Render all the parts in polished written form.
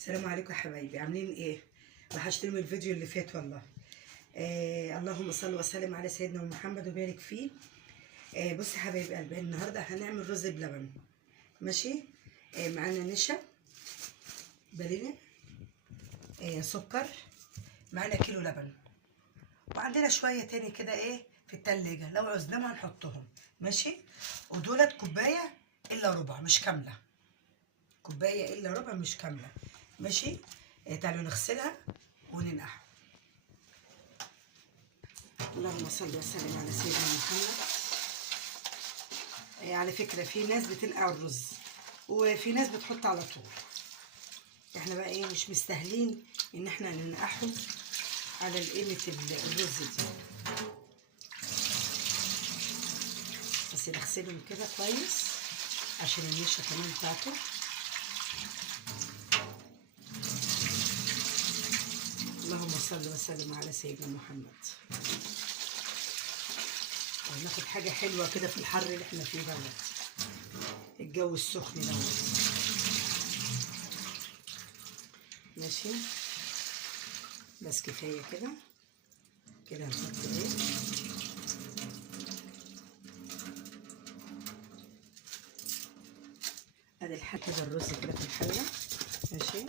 السلام عليكم يا حبايبي، عاملين ايه؟ وحشتني من الفيديو اللي فات والله. اللهم صل وسلم على سيدنا محمد وبارك فيه. بصي يا حبايب قلبي، النهارده هنعمل رز بلبن. ماشي. معانا نشا، بالينة، سكر، معانا كيلو لبن، وعندنا شويه تاني كده في التلاجة، لو عوزناهم هنحطهم. ماشي. ودولت كوبايه الا ربع مش كامله، كوبايه الا ربع مش كامله. ماشي. تعالوا نغسلها وننقعها. اللهم صل وسلم على سيدنا محمد. على فكره في ناس بتنقع الرز وفي ناس بتحط على طول. احنا بقى مش مستاهلين ان احنا ننقعهم على قيمه الرز دي، بس نغسلهم كده كويس عشان النشا كمان بتاعته. اللهم صل وسلم على سيدنا محمد. ناخد حاجه حلوه كده في الحر اللي احنا فيه دوت، الجو السخن دوت. ماشي. بس كفايه كده كده. هنحط ادي الحاجه كده، الرز كده في الحله. ماشي.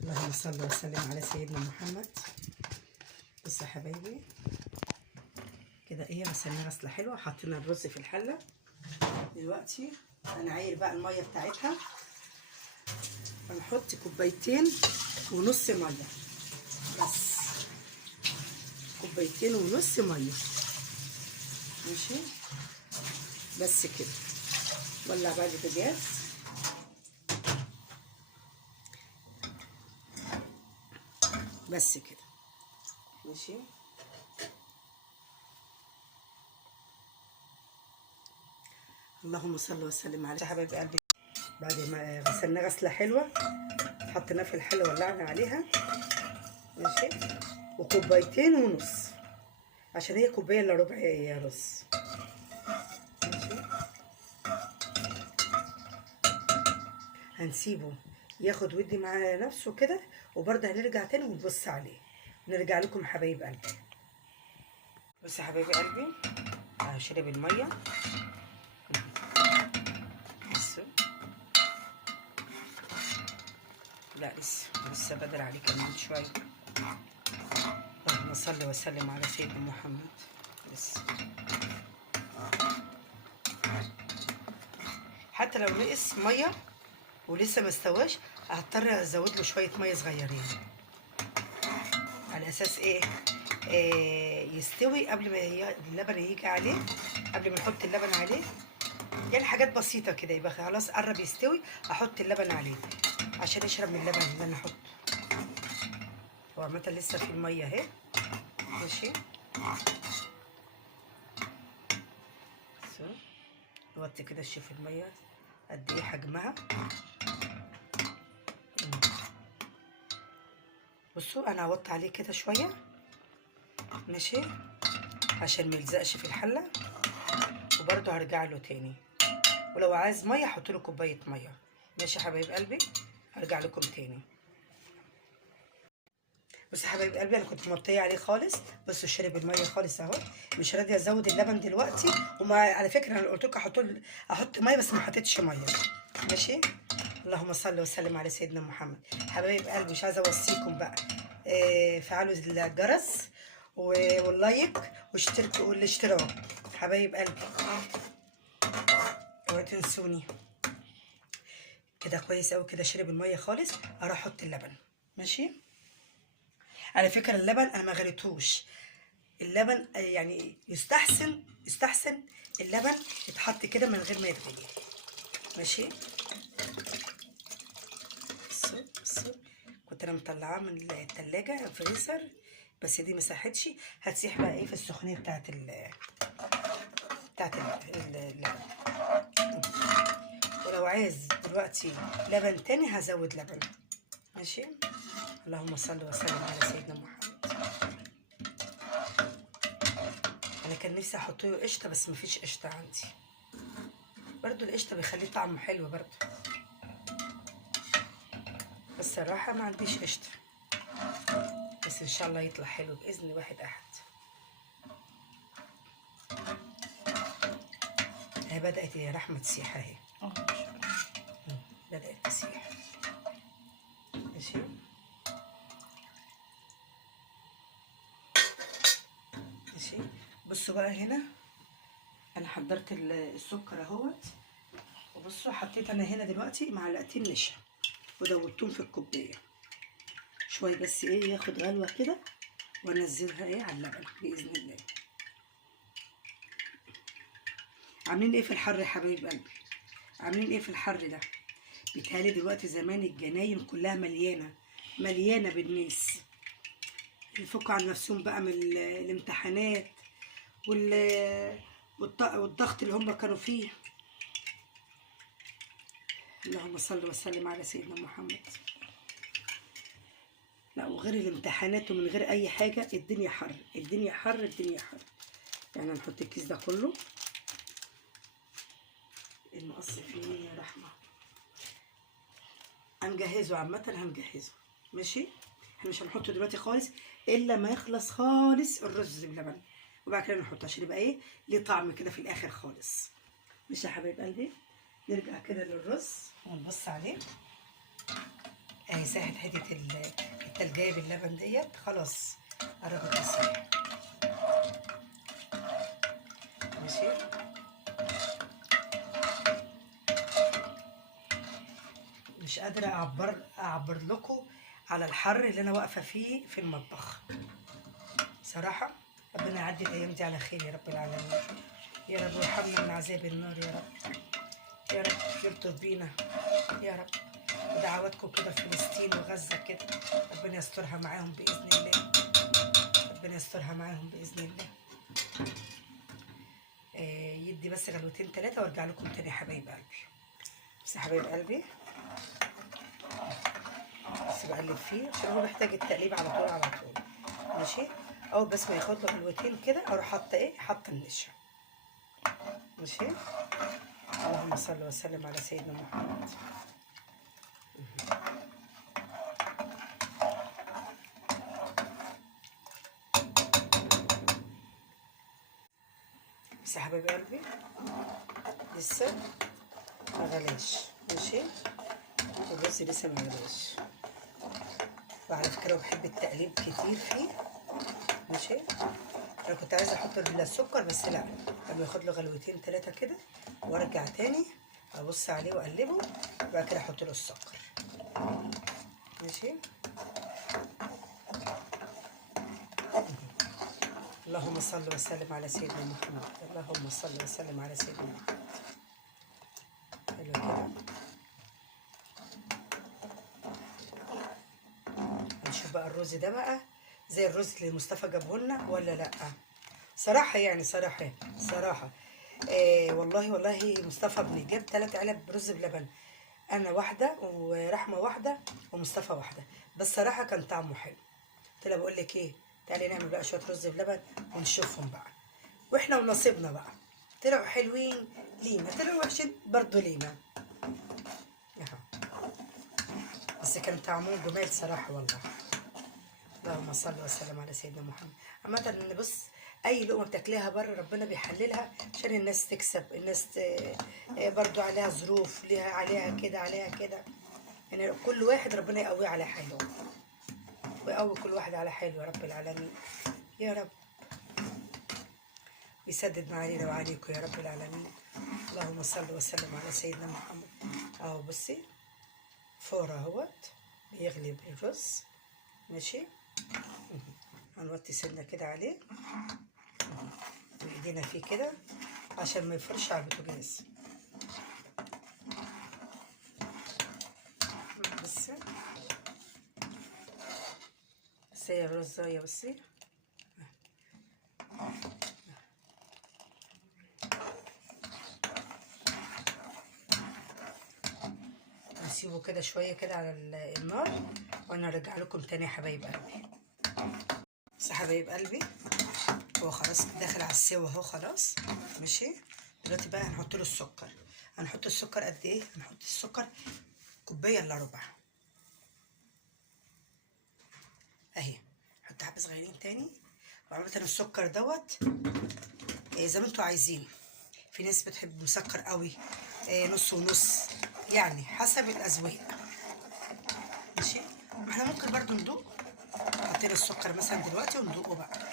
اللهم صل وسلم على سيدنا محمد. بصوا يا حبايبي كده غسلناه غسله حلوه، حطينا الرز في الحله. دلوقتي هنعاير بقى الميه بتاعتها. هنحط كوبايتين ونص ميه، بس كوبايتين ونص ميه. ماشي. بس كده. ولع بقى البوتاجاز. بس كده. ماشي. اللهم صل وسلم على حبايب قلبي. بعد ما غسلناه غسله حلوه حطيناه في الحله، ولعنا عليها. ماشي. وكوبايتين ونص، عشان هي كوبايه الا ربع يا رز. ماشي. هنسيبه ياخد ودي مع نفسه كده، وبرده هنرجع تاني ونبص عليه. نرجع لكم حبايب قلبي. بصوا يا حبايب قلبي، شرب الميه. بصوا. لا لسه بدري عليه كمان شويه. اللهم صل وسلم على سيدنا محمد. لسه حتى لو نقص ميه ولسه ما استواش، هضطر ازود له شويه ميه صغيرين، على اساس يستوي قبل ما اللبن يجي عليه، قبل ما نحط اللبن عليه. يعني حاجات بسيطه كده، يبقى خلاص قرب يستوي احط اللبن عليه عشان يشرب من اللبن اللي انا احطه. هو عامه لسه في الميه اهي. ماشي. نوطي كده نشوف الميه قد ايه حجمها. بصوا انا هوطي عليه كده شويه. ماشي. عشان ما يلزقش في الحله، وبرده هرجع له تاني، ولو عايز ميه احط له كوبايه ميه. ماشي يا حبايب قلبي، هرجع لكم تاني. بصوا يا حبايب قلبي، انا كنت موطيه عليه خالص. بصوا شرب الميه خالص اهو. مش راضيه ازود اللبن دلوقتي. وما على فكره انا قلت لكم احط ميه، بس ما حطيتش ميه. ماشي. اللهم صل وسلم على سيدنا محمد. حبايب قلبي مش عايزه اوصيكم بقى، فعلوا الجرس واللايك واشتركوا والاشتراك حبايب قلبي، اوعوا تنسوني. كده كويس قوي كده، شرب الميه خالص. اروح احط اللبن. ماشي. على فكره اللبن انا ما غليتهوش. اللبن يعني يستحسن اللبن يتحط كده من غير ما يتغلي. ماشي. بصوا كنت انا مطلعاه من التلاجة الفريزر، بس دي مساحتش. هتسيح بقى في السخونيه بتاعت اللبن. ولو عايز دلوقتي لبن تاني هزود لبن. ماشي. اللهم صل وسلم على سيدنا محمد. انا كان نفسي احط له قشطه، بس مفيش قشطه عندي. برضو القشطه بيخليه طعمه حلو برضو، بس الصراحه ما عنديش قشطه، بس ان شاء الله يطلع حلو باذن واحد احد. هي بدات يا رحمه تسيح اهي. بدات تسيح. ماشي. ماشي. بصوا بقى هنا انا حضرت السكر اهوت، وبصوا حطيت انا هنا دلوقتي معلقتين نشا ودوبتهم في الكوبايه شويه، بس ايه ياخد غلوه كده وانزلها ايه على اللبن باذن الله. عاملين ايه في الحر يا حبايب قلبي؟ عاملين ايه في الحر ده؟ بيتهيألي دلوقتي زمان الجناين كلها مليانه بالناس، يفكوا عن نفسهم بقى من الامتحانات والضغط اللي هم كانوا فيه. اللهم صل وسلم على سيدنا محمد. لا، وغير الامتحانات ومن غير اي حاجه الدنيا حر الدنيا حر الدنيا حر. يعني هنحط الكيس ده كله. المقص فيه يا رحمه؟ هنجهزه عامه، هنجهزه. ماشي. احنا مش هنحطه دلوقتي خالص الا ما يخلص خالص الرز بلبن، وبعد كده نحطه عشان يبقى ايه ليه طعم كده في الاخر خالص. ماشي يا حبايب قلبي. نرجع كده للرز ونبص عليه. اهي ساحت حته التلجايه باللبن ديت خلاص قربت تسيح. ماشي. مش قادره اعبر لكم على الحر اللي انا واقفه فيه في المطبخ صراحه. ربنا يعدي الايام دي على خير يا رب العالمين. يا رب ويرحمنا من عذاب النار يا رب. يا رب يلطف بينا يا رب. ودعواتكم كده في فلسطين وغزه كده ربنا يسترها معاهم باذن الله. ربنا يسترها معاهم باذن الله. يدي بس غلوتين ثلاثه وارجع لكم تاني يا حبايب قلبي. بس يا حبايب قلبي بس بقلب فيه عشان هو محتاج التقليب على طول على طول. ماشي. اول بس ما ياخد له غلوتين كده اروح حاطه ايه، حاطه النشا. ماشي. اللهم صل وسلم على سيدنا محمد. بس يا حبايب قلبي لسه ما غلاش. ماشي. الرز لسه ما غلاش، وعلى فكره بحب التقليب كتير فيه. ماشي. انا كنت عايزه احط السكر بس لا، لما ياخد له غلوتين ثلاثه كده وارجع تاني ابص عليه واقلبه وبعد كده احط له السكر. ماشي. اللهم صل وسلم على سيدنا محمد. اللهم صل وسلم على سيدنا محمد. حلو كده. هنشوف بقى الرز ده بقى زي الرز اللي مصطفى جابه لنا ولا لا. صراحه يعني صراحه والله مصطفى ابني جاب 3 علب رز بلبن، انا واحده ورحمه واحده ومصطفى واحده، بس صراحه كان طعمه حلو. قلت لها بقول لك ايه، تعالي نعمل بقى شويه رز بلبن ونشوفهم بقى، واحنا ونصيبنا بقى. طلعوا حلوين لينا، طلعوا وحشين برضه لينا. بس كان طعمهم جمال صراحه والله. اللهم صل وسلم على سيدنا محمد. عامة ان بص اي لقمه بتاكليها بره ربنا بيحللها عشان الناس تكسب، الناس برضو عليها ظروف، ليها عليها كده عليها كده، يعني كل واحد ربنا يقويه على حاله ويقوي كل واحد على حاله يا رب العالمين يا رب، ويسدد معالينا وعليكم يا رب العالمين. اللهم صل وسلم على سيدنا محمد. اهو بصي فور اهوت بيغلي الرز. ماشي. هنوطي سنة كده عليه وايدينا فيه كده عشان ما يفرش على البوتاجاز. بس هي الرزاية بصي نسيبه كده شوية كده على النار وانا ارجع لكم تاني يا حبايب قلبي. بس يا حبايب قلبي هو خلاص داخل على السوا اهو خلاص. ماشي. دلوقتي بقى هنحط له السكر. هنحط السكر قد ايه؟ هنحط السكر كوبايه الا ربع اهي. نحط حبه صغيرين تاني. وعامه السكر دوت زي ما انتوا عايزين. في ناس بتحب مسكر قوي، نص ونص، يعني حسب الاذواق. ماشي. احنا ممكن برضو ندوق. حطينا السكر مثلا دلوقتي وندوقه بقى،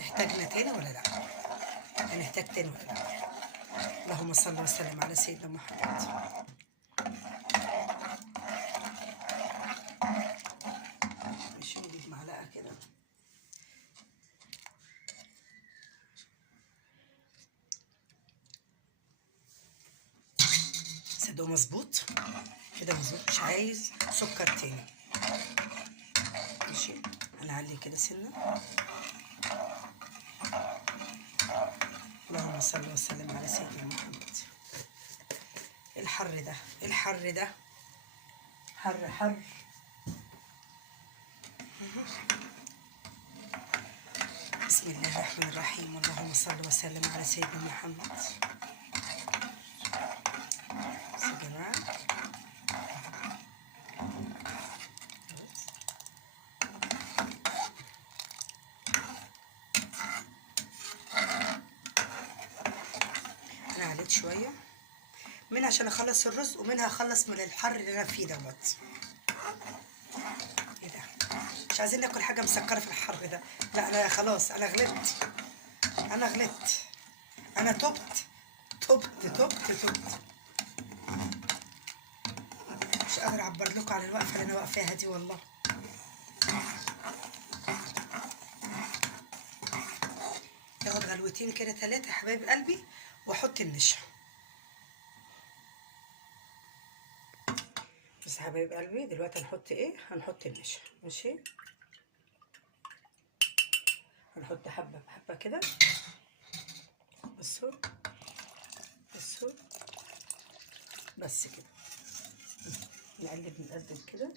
احتاجنا تاني ولا لا، هنحتاج تاني ولا لا. اللهم صل وسلم على سيدنا محمد. ماشي. نجيب معلقه كده. صدقوا مظبوط كده، مظبوط، مش عايز سكر تاني. ماشي. هنعلي كده سنه. اللهم صل وسلم على سيدنا محمد. الحر ده، الحر ده حر حر. بسم الله الرحمن الرحيم. اللهم صل وسلم على سيدنا محمد. بس يا جماعة انا عليت شوية من عشان اخلص الرز، ومنها اخلص من الحر اللي انا فيه دوت. ايه ده؟ مش عايزين ناكل حاجة مسكرة في الحر ده. لا انا خلاص، انا غلطت، انا غلطت، انا تبت تبت تبت تبت. مش قادرة اعبر لكم على الوقفة اللي انا واقفاها دي والله. ياخد غلوتين كده 3 يا حبايب قلبي، واحط النشا. بس يا حبايب قلبي دلوقتي هنحط ايه؟ هنحط النشا. ماشي. هنحط حبة بحبة كده. بصوا بصوا، بس كده. نقلب نقلب كده.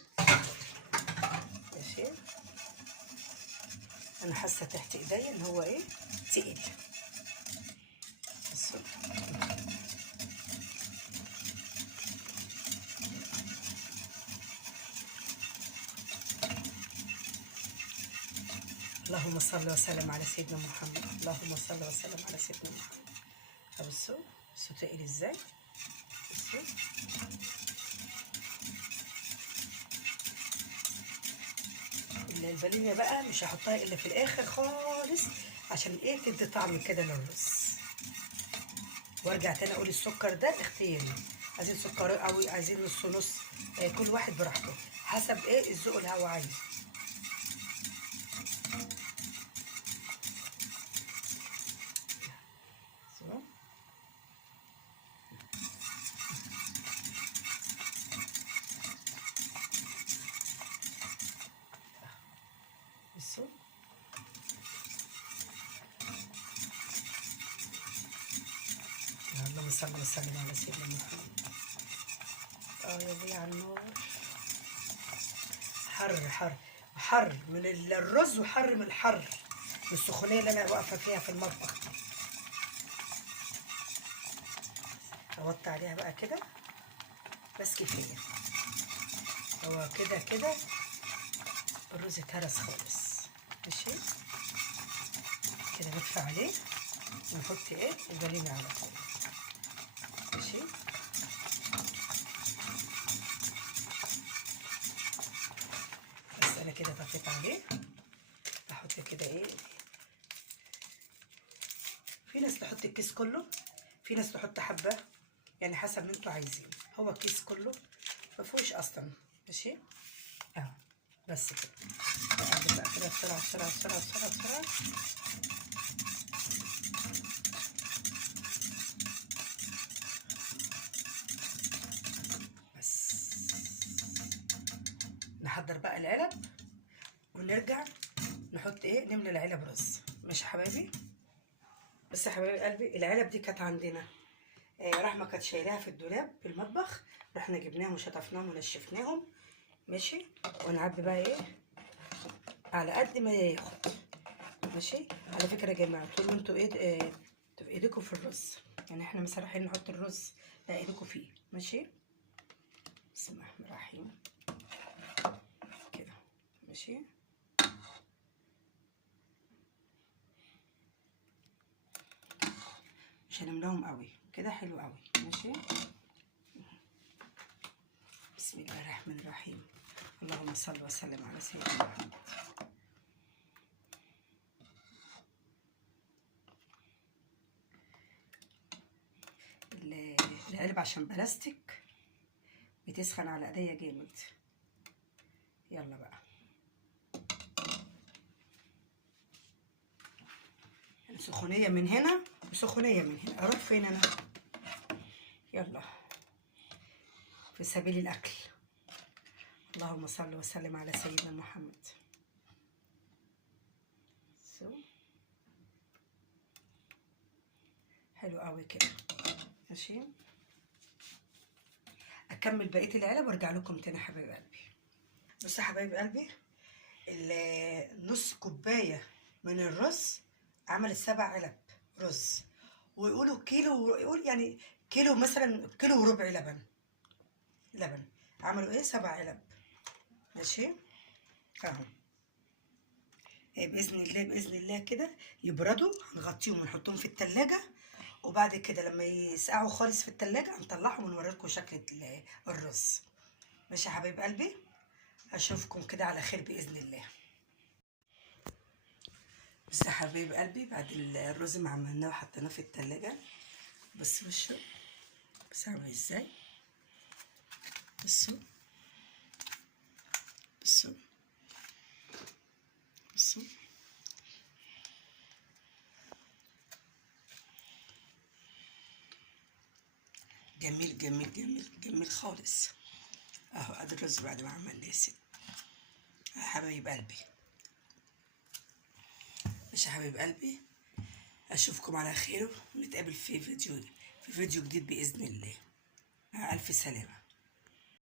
ماشي. انا حاسه تحت ايديا ان هو ايه؟ تقيل. بصوا. اللهم صل وسلم على سيدنا محمد. اللهم صل وسلم على سيدنا محمد. بصوا بصوا تقيل ازاي. بصوا. الفانيليا بقى مش هحطها الا في الاخر خالص، عشان ايه؟ تدي طعم كده للرز. وارجع تاني اقول السكر ده اختياري، عايزين سكر قوي، عايزين نص نص، كل واحد براحته حسب ايه الذوق اللي هو عايزه. بصوا. اللهم صل وسلم على سيدنا محمد. يا ابوي على النار. حر حر حر من الرز، وحر من الحر من السخونيه اللي انا واقفه فيها في المطبخ. اوطي عليها بقى كده بس كفايه. هو كده كده الرز اتهرس خالص. ماشي. كده ندفع عليه ونحط ايه؟ الفانيليا على طول. ماشي. بس انا كده طفيت عليه. احط كده ايه؟ في ناس تحط الكيس كله، في ناس تحط حبه، يعني حسب ما انتوا عايزين. هو الكيس كله ما فيهوش اصلا. ماشي اهو. بس كده نقلب بقى كده بسرعه بسرعه بسرعه بسرعه بسرعه. بس نحضر بقى العلب ونرجع نحط ايه؟ نملى العلب رز. ماشي يا حبايبي. بس يا حبايبي قلبي العلب دي كانت عندنا، رحمه كانت شايلاها في الدولاب في المطبخ، رحنا جبناهم وشطفناهم ونشفناهم. ماشي. ونعبي بقى ايه؟ على قد ما ياخد. ماشي. على فكره يا جماعه طول ما انتوا ايه في ايديكم في الرز، يعني احنا مثلا رايحين نحط الرز، لا ايدكم فيه. ماشي، بسم الله الرحمن الرحيم كده. ماشي، مش هنملاهم قوي كده، حلو قوي. ماشي، بسم الله الرحمن الرحيم. اللهم صل وسلم على سيدنا محمد. القالب عشان بلاستيك بتسخن على ايديا جامد. يلا بقى، سخونيه من هنا وسخونيه من هنا، اروح فين انا؟ يلا، في سبيل الاكل. اللهم صل وسلم على سيدنا محمد. حلو قوي كده. ماشي، اكمل بقيه العلب وارجع لكم تاني حبايب قلبي. بصوا يا حبايب قلبي، نص كوبايه من الرز عملت 7 علب رز، ويقولوا كيلو، يقول يعني كيلو، مثلا كيلو وربع لبن عملوا ايه 7 علب. ماشي اهو. باذن الله باذن الله كده يبردوا، هنغطيهم ونحطهم في التلاجة، وبعد كده لما يسقعوا خالص في التلاجة هنطلعهم ونوريلكم شكل الرز. ماشي يا حبايب قلبي، اشوفكم كده على خير باذن الله. بس يا حبايب قلبي، بعد الرز ما عملناه وحطيناه في التلاجة، بصوا وشه بس عامل ازاي. بصوا بصوا بصوا، جميل جميل جميل جميل خالص. اهو ادي الرز بعد ما عملناه يا ست يا حبايب قلبي. ماشي يا حبايب قلبي، اشوفكم على خير ونتقابل في فيديو جديد باذن الله. مع الف سلامه.